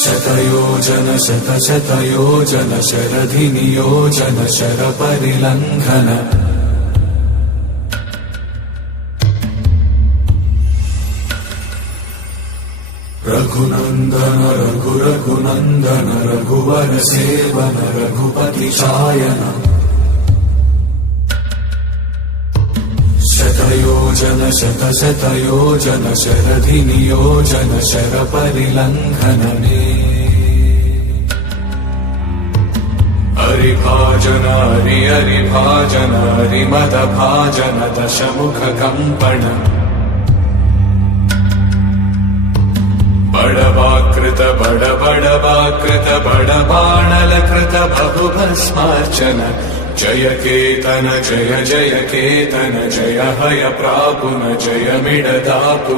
शतयोजन शतशतयोजन शरधिनियोजन शरपरिलङ्घन रघुनन्दन रघुरघुनन्दन रघुवर सेवन रघुपति चायन शतयोजन शतशतयोजन शरधिनियोजन शरपरिलङ्घन हरिभाजन हरिभाजन हरिमदभाजन दशमुख कंपन बड़वाकृत बड़वाकृत बड़बाणलकृत बहुभस्मार्चन जय केतन जय जय केतन जय हय प्रापुन जय मिडदापु